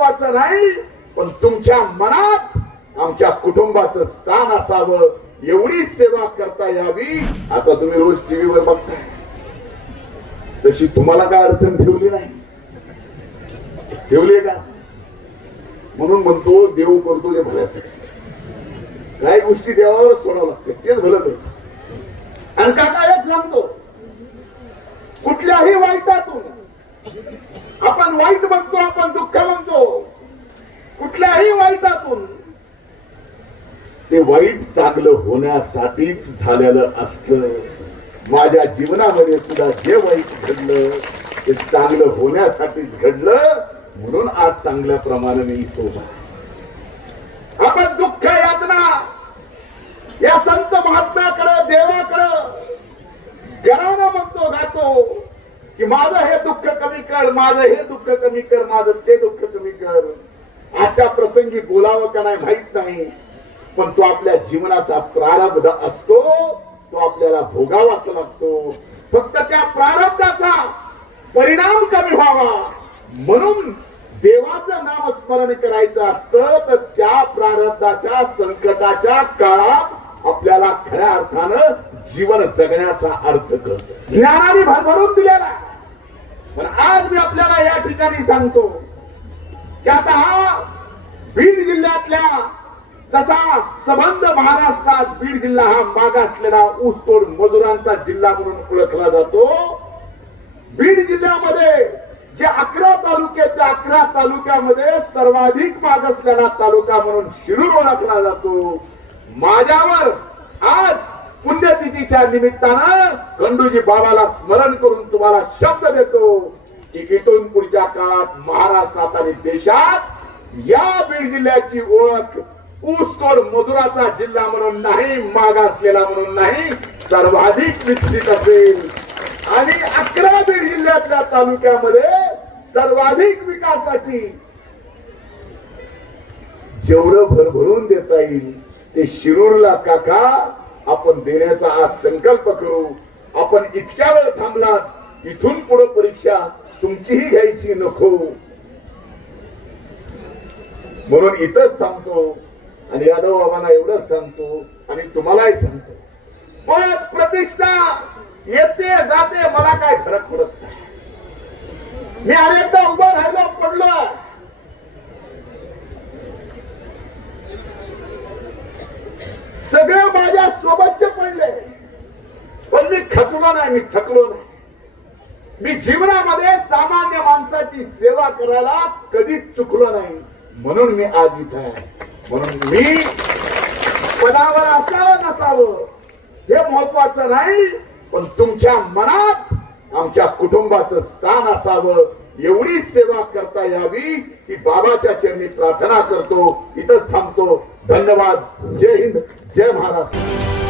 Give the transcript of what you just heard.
महत्वाचं नाही पण तुमच्या मनात आमच्या कुटुंबाचं स्थान असावं एवढी सेवा करता यावी आता तुम्ही रोज टीव्हीवर बघताय. तशी तुम्हाला काय अडचण ठेवली नाही. ठेवली का? म्हणून म्हणतो देव करतो ते भल्यासाठी. काही गोष्टी देवावर सोडावं लागते तेच भलं तर आणि काका एक सांगतो कुठल्याही वाईटातून आपण वाईट बघतो आपण दुःख म्हणतो. कुठल्याही वाईटातून. ते वाईट चांगलं होण्यासाठीच झालेलं असत. माझ्या जीवनामध्ये सुद्धा जे वाईट घडलं ते चांगलं होण्यासाठीच घडलं म्हणून आज चांगल्या प्रमाणे मी इथं आपण दुःख यातना या संत महात्म्याकडे देवाकडे की माझं हे दुःख कमी कर माझं हे दुःख कमी कर माझं ते दुःख कमी कर. आजच्या प्रसंगी बोलावं का नाही माहीत नाही. पण तो आपल्या जीवनाचा प्रारब्ध असतो तो आपल्याला भोगावाच लागतो. फक्त त्या प्रारब्धाचा परिणाम कमी व्हावा. म्हणून देवाचं नाम स्मरण करायचं असतं तर त्या प्रारब्धाच्या संकटाच्या काळात आपल्याला खऱ्या अर्थानं जीवन जगण्याचा अर्थ कळतो. ज्ञानाने भरभरून दिलेला आहे. पण आज मी आपल्याला या ठिकाणी सांगतो की आता हा बीड जिल्ह्यातल्या जसा संबंध महाराष्ट्रात बीड जिल्हा हा मागासलेला ऊसतोड मजुरांचा जिल्हा म्हणून ओळखला जातो. बीड जिल्ह्यामध्ये जे अकरा तालुक्याच्या अकरा तालुक्यामध्ये सर्वाधिक मागासलेला तालुका म्हणून शिरूर ओळखला जातो. माझ्यावर आज पुण्यतिथीच्या निमित्तानं खंडूजी बाबाला स्मरण करून तुम्हाला शब्द देतो की इथून पुढच्या काळात महाराष्ट्रात आणि देशात या बीड जिल्ह्याची ओळख ऊसतोड मजुराचा जिल्हा म्हणून नाही मागासलेला म्हणून नाही सर्वाधिक विकसित असेल. आणि अकरा बीड जिल्ह्यातल्या तालुक्यामध्ये सर्वाधिक विकासाची जेवढं भरभरून देता येईल ते शिरूरला काका आपण देण्याचा आज संकल्प करू. आपण इतक्या वेळ थांबलात इथून पुढे परीक्षा तुमचीही घ्यायची नको. म्हणून इथंच सांगतो आणि यादव बाबांना एवढंच सांगतो आणि तुम्हालाही सांगतो. पद प्रतिष्ठा येते जाते मला काय फरक पडत नाही. मी अनेकदा उभं राहिलो पडलो सगळे माझ्या सोबतचे पडले पण मी नाही मी थकलो नाही. मी जीवनामध्ये सामान्य माणसाची सेवा करायला कधीच चुकलो नाही. म्हणून मी आज इथं आहे. म्हणून मी पदावर असावं नसावं हे महत्वाचं नाही पण तुमच्या मनात आमच्या कुटुंबाचं स्थान असावं एवढी सेवा करता यावी की बाबाच्या चरणी प्रार्थना करतो इथंच थांबतो. धन्यवाद. जय हिंद. जय महाराष्ट्र.